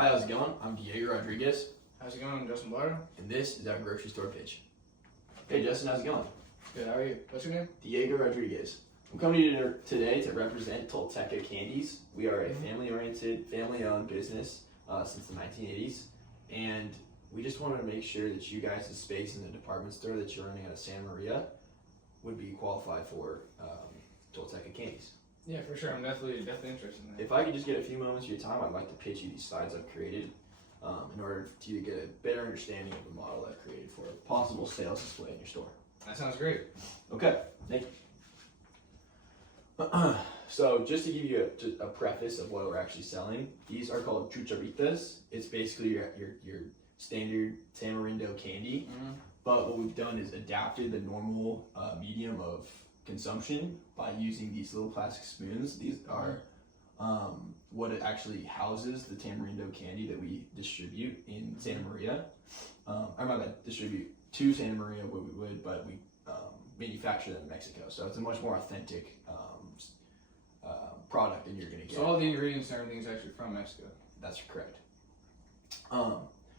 Hi, how's it going? I'm Diego Rodriguez, How's it going? I'm Justin Blatter. and this is our grocery store pitch. Hey Justin, how's it going? Good, how are you? What's your name? Diego Rodriguez. I'm coming to you today to represent Tolteca Candies. We are a family-oriented, family-owned business since the 1980s, and we just wanted to make sure that you guys' space in the department store that you're running out of Santa Maria would be qualified for Tolteca Candies. Yeah, for sure. I'm definitely interested in that. If I could just get a few moments of your time, I'd like to pitch you these slides I've created in order for you to get a better understanding of the model I've created for a possible sales display in your store. That sounds great. Okay, thank you. So just to give you a preface of what we're actually selling, these are called chucharitas. It's basically your standard tamarindo candy, but what we've done is adapted the normal medium of consumption by using these little plastic spoons. These are what it actually houses the tamarindo candy that we distribute in Santa Maria. Or my bad, distribute to Santa Maria where we would, but we manufacture them in Mexico. So it's a much more authentic product than you're going to get. So all the ingredients and everything is actually from Mexico. That's correct.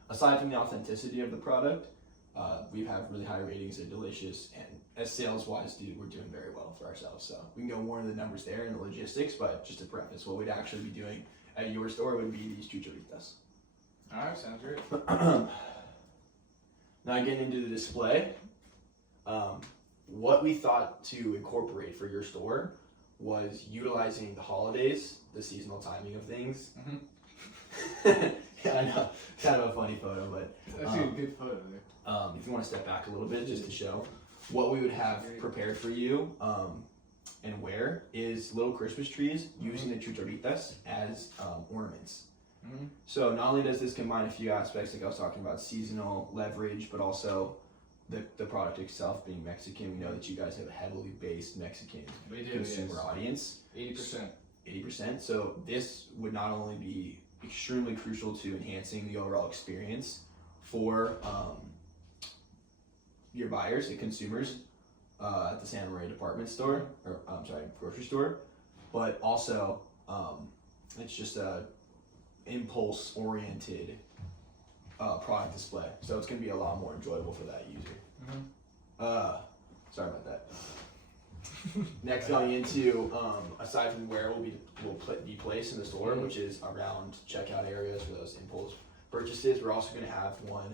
Aside from the authenticity of the product, we have really high ratings. They're delicious, and as sales-wise, we're doing very well for ourselves. So we can go more into the numbers there and the logistics, but just to preface, what we'd actually be doing at your store would be these chucharitas. All right, sounds great. Now getting into the display, what we thought to incorporate for your store was utilizing the holidays, the seasonal timing of things. Yeah, I know, kind of a funny photo, but That's actually a good photo there. if you want to step back a little bit just to show what we would have prepared for you and where is little Christmas trees using the chucharitas as ornaments. So not only does this combine a few aspects like I was talking about, seasonal leverage, but also the product itself being Mexican. We know that you guys have a heavily based Mexican consumer audience. 80%. 80%. So this would not only be extremely crucial to enhancing the overall experience for your buyers and consumers at the Santa Maria department store, or grocery store, but also it's just a impulse-oriented product display. So it's going to be a lot more enjoyable for that user. Sorry about that. Next, going into aside from where will be placed in the store, which is around checkout areas for those impulse purchases, we're also going to have one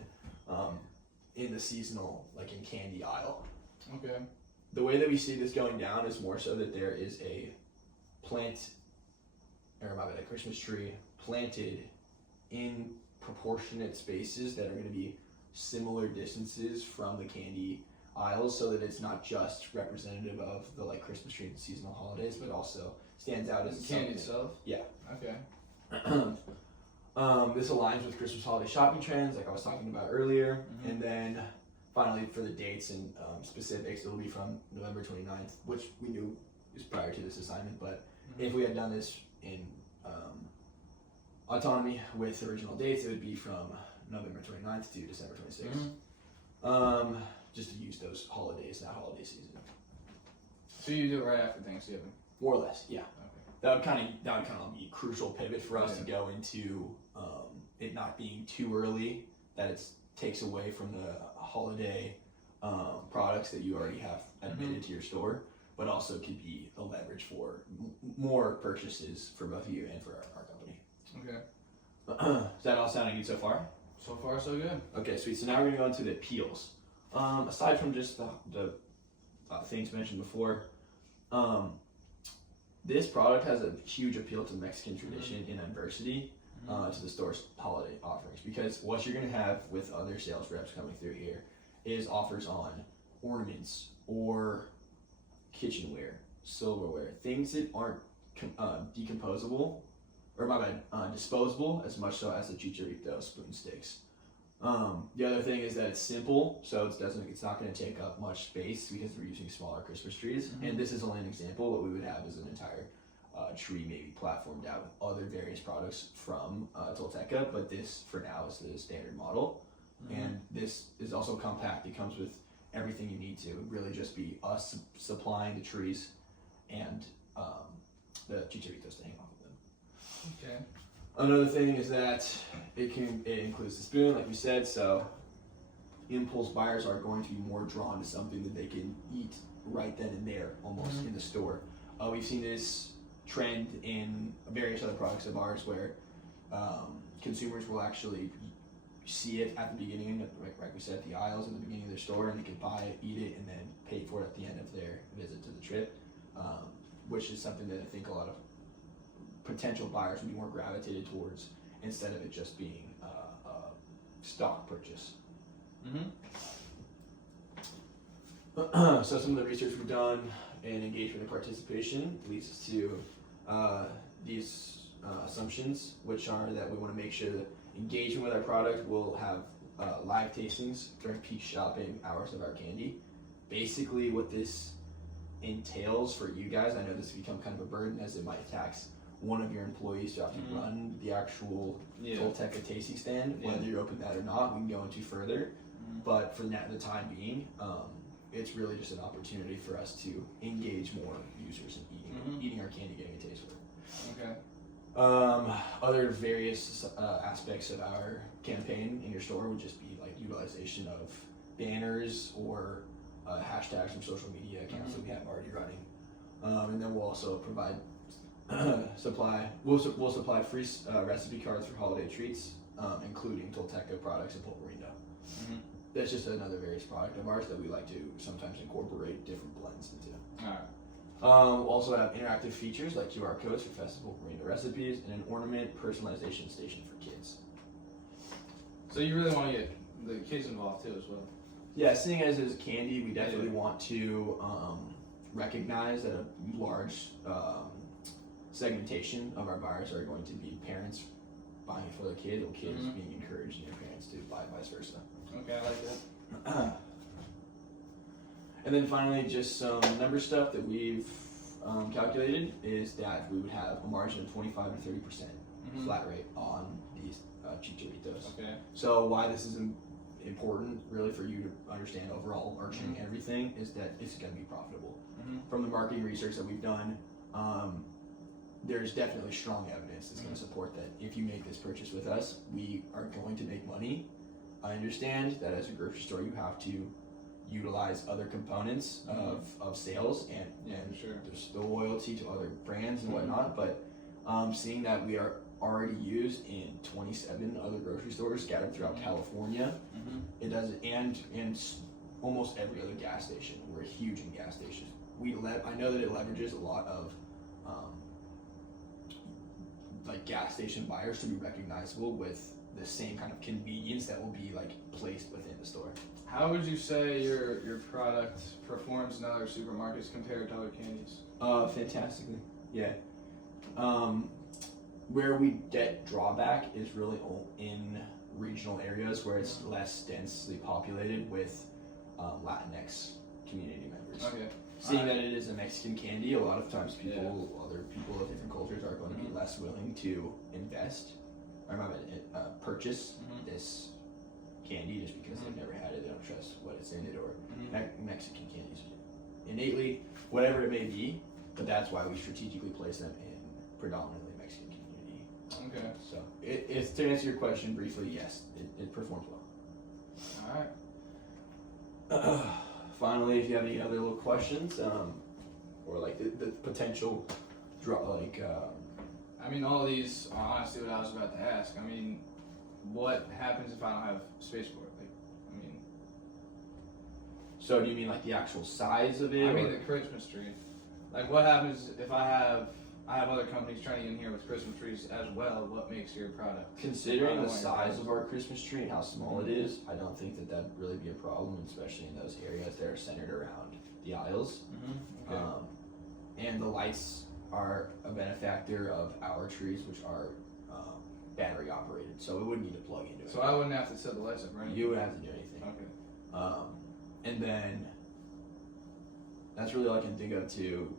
in the seasonal, like in candy aisle. Okay. The way that we see this going down is more so that there is a Christmas tree planted in proportionate spaces that are going to be similar distances from the candy aisles, so that it's not just representative of the Christmas tree and seasonal holidays, but also stands out as the candy itself? Yeah. Okay. This aligns with Christmas holiday shopping trends, like I was talking about earlier. And then finally, for the dates and specifics, it'll be from November 29th, which we knew is prior to this assignment, but if we had done this in autonomy with original dates, it would be from November 29th to December 26th. Just to use those holidays, that holiday season. So you do it right after Thanksgiving? More or less, yeah. Okay. That would kind of be a crucial pivot for us to go into it not being too early, that it takes away from the holiday products that you already have admitted to your store, but also could be a leverage for more purchases for both you and for our company. Okay. Is that all sounding good so far? So far, so good. Okay, sweet. So now we're going to go into the appeals. Aside from just the things mentioned before, this product has a huge appeal to Mexican tradition and adversity to the store's holiday offerings, because what you're going to have with other sales reps coming through here is offers on ornaments or kitchenware, silverware, things that aren't decomposable, or disposable as much so as the chicharito spoon sticks. The other thing is that it's simple, so it's not going to take up much space because we're using smaller Christmas trees. And this is only an example. What we would have is an entire tree maybe platformed out with other various products from Tolteca, but this for now is the standard model. And this is also compact. It comes with everything you need to. It would really just be us supplying the trees and the chicharitos to hang off of them. Okay. Another thing is that it includes the spoon, like we said. So impulse buyers are going to be more drawn to something that they can eat right then and there, almost in the store. We've seen this trend in various other products of ours where consumers will actually see it at the beginning, like we said, the aisles at the beginning of their store, and they can buy it, eat it, and then pay for it at the end of their visit to the trip, which is something that I think a lot of potential buyers would be more gravitated towards instead of it just being a stock purchase. So some of the research we've done and engagement and participation leads us to these assumptions, which are that we want to make sure that engagement with our product will have live tastings during peak shopping hours of our candy. Basically what this entails for you guys, I know this has become kind of a burden as it might tax one of your employees to have to run the actual Tolteca tasting stand, whether you're open that or not, we can go into further. But for the time being, it's really just an opportunity for us to engage more users in eating our candy, getting a taste for it. Okay. Other various aspects of our campaign in your store would just be like utilization of banners or hashtags from social media accounts that we have already running, and then we'll also provide we'll supply free recipe cards for holiday treats, including Tolteca products and Pulverino. That's just another various product of ours that we like to sometimes incorporate different blends into. Alright. We'll also have interactive features like QR codes for festival Pulverino recipes and an ornament personalization station for kids. So you really want to get the kids involved too as well? Yeah, seeing as it's candy, we definitely want to recognize that a large segmentation of our buyers are going to be parents buying for their kids, or kids being encouraged their parents to buy, vice versa. Okay, I like that. And then finally, just some number stuff that we've calculated is that we would have a margin of 25 to 30% flat rate on these Chicharitos. Okay. So why this is important, really, for you to understand overall marketing everything, is that it's going to be profitable. From the marketing research that we've done, there's definitely strong evidence that's going to support that if you make this purchase with us, we are going to make money. I understand that as a grocery store, you have to utilize other components of sales and there's the loyalty to other brands and whatnot, but seeing that we are already used in 27 other grocery stores scattered throughout California, it does, and almost every other gas station. We're huge in gas stations. I know that it leverages a lot of like gas station buyers to be recognizable with the same kind of convenience that will be like placed within the store. How would you say your product performs in other supermarkets compared to other candies? Fantastically, yeah. Where we get drawback is really in regional areas where it's less densely populated with Latinx community members. Okay. Seeing that it is a Mexican candy, a lot of times other people of different cultures are going to be less willing to invest or purchase this candy just because they've never had it, they don't trust what it's in it, or Mexican candies innately, whatever it may be, but that's why we strategically place them in predominantly Mexican community. Okay. So it's to answer your question briefly, yes, it performs well. Alright. Finally, if you have any other little questions, or like the potential I mean, all these are honestly what I was about to ask. I mean, what happens if I don't have space for it? Like, I mean, so do you mean like the actual size of it? I mean the Christmas tree. Like, what happens if I have other companies trying to get in here with Christmas trees as well? What makes your product? Considering the size of our Christmas tree and how small it is, I don't think that that'd really be a problem, especially in those areas that are centered around the aisles. Okay. And the lights are a benefactor of our trees, which are battery operated, so it wouldn't need to plug into it. So I wouldn't have to set the lights up, right? You wouldn't have to do anything. Okay. And then that's really all I can think of to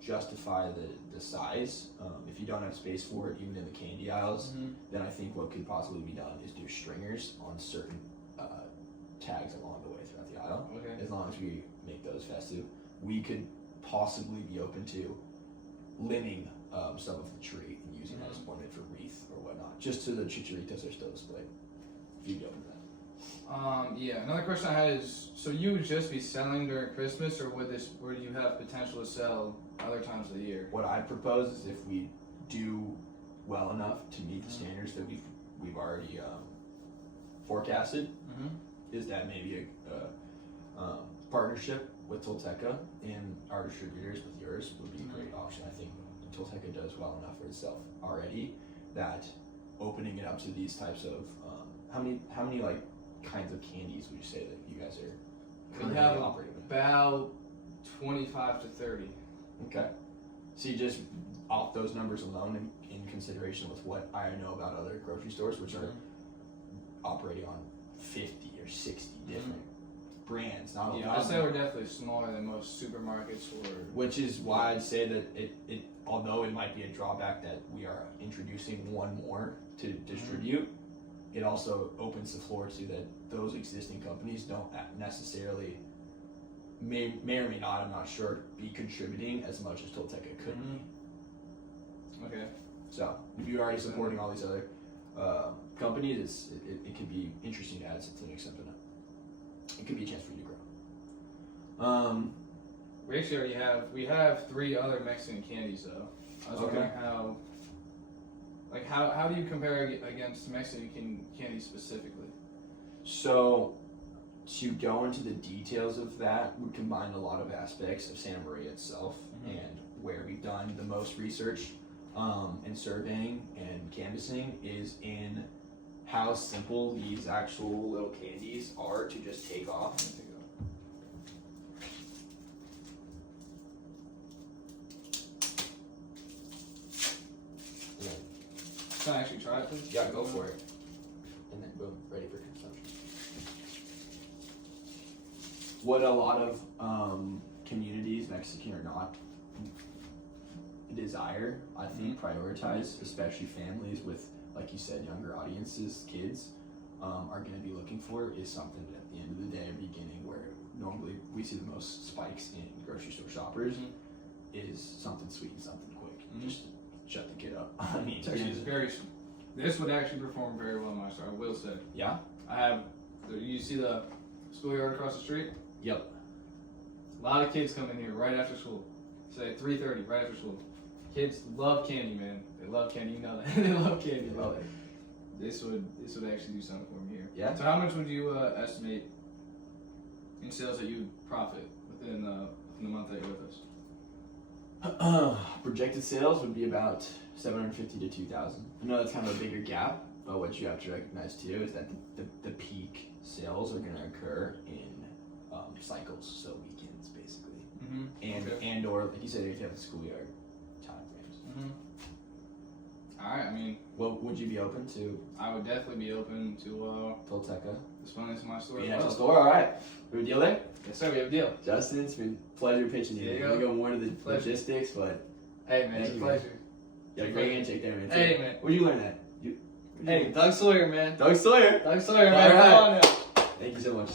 justify the size. If you don't have space for it, even in the candy aisles, then I think what could possibly be done is do stringers on certain tags along the way throughout the aisle. Okay. As long as we make those festive, we could possibly be open to limbing some of the tree and using that as ornament for wreath or whatnot. Just so the chicharitas are still displayed. If you'd be open to that. Yeah. Another question I had is, so you would just be selling during Christmas, or would you have potential to sell other times of the year? What I propose is if we do well enough to meet the standards that we've already forecasted, is that maybe a partnership with Tolteca and our distributors with yours would be a great option. I think Tolteca does well enough for itself already that opening it up to these types of how many like kinds of candies would you say that you guys are We currently have operating with? about 25 to 30. Okay. So you just off those numbers alone in consideration with what I know about other grocery stores, which are operating on 50 or 60 different brands, not a Yeah, lot. I'd say we're definitely smaller than most supermarkets or. Which is why I'd say that it although it might be a drawback that we are introducing one more to distribute, it also opens the floor to that those existing companies don't necessarily may or may not, I'm not sure, be contributing as much as Tolteca could be. Okay. So if you're already supporting all these other companies, it could be interesting to add something, something up. It could be a chance for you to grow. We actually already have 3 other Mexican candies though. I was wondering how do you compare against Mexican candies specifically? So to go into the details of that would combine a lot of aspects of Santa Maria itself and where we've done the most research and surveying and canvassing is in how simple these actual little candies are to just take off. Can I actually try it, please? Yeah, go for it. And then boom, ready for consumption. What a lot of communities, Mexican or not, desire, I think, prioritize, especially families with, like you said, younger audiences, kids, are going to be looking for is something that at the end of the day, beginning where normally we see the most spikes in grocery store shoppers, is something sweet and something quick. Just to shut the kid up. I mean, this would actually perform very well in my store, I will say. Yeah? You see the schoolyard across the street? Yep. A lot of kids come in here right after school. Say 3:30, right after school. Kids love candy, man. They love candy, you know that. They love candy. They love it. This would actually do something for me here. Yeah? So how much would you estimate in sales that you would profit within the month that you're with us? Projected sales would be about 750 to 2,000. I know that's kind of a bigger gap, but what you have to recognize too is that the peak sales are going to occur in cycles, so weekends basically, and or like you said, if you have the schoolyard time frames. All right, I mean, What would you be open to? I would definitely be open to Tolteca? displaying this in my store. Being as at the well. store, all right. We have a deal there? Yes, sir. We have a deal. Justin, it's been a pleasure pitching you. There you We're go. going more into the Pleasure. logistics, but Hey, man, it's a Thank you, pleasure. yeah, great handshake there, man. Hey, man. Where'd you learn that? Hey, Doug Sawyer, man. Doug Sawyer. Doug Sawyer, All man. right. Come on now. Thank you so much.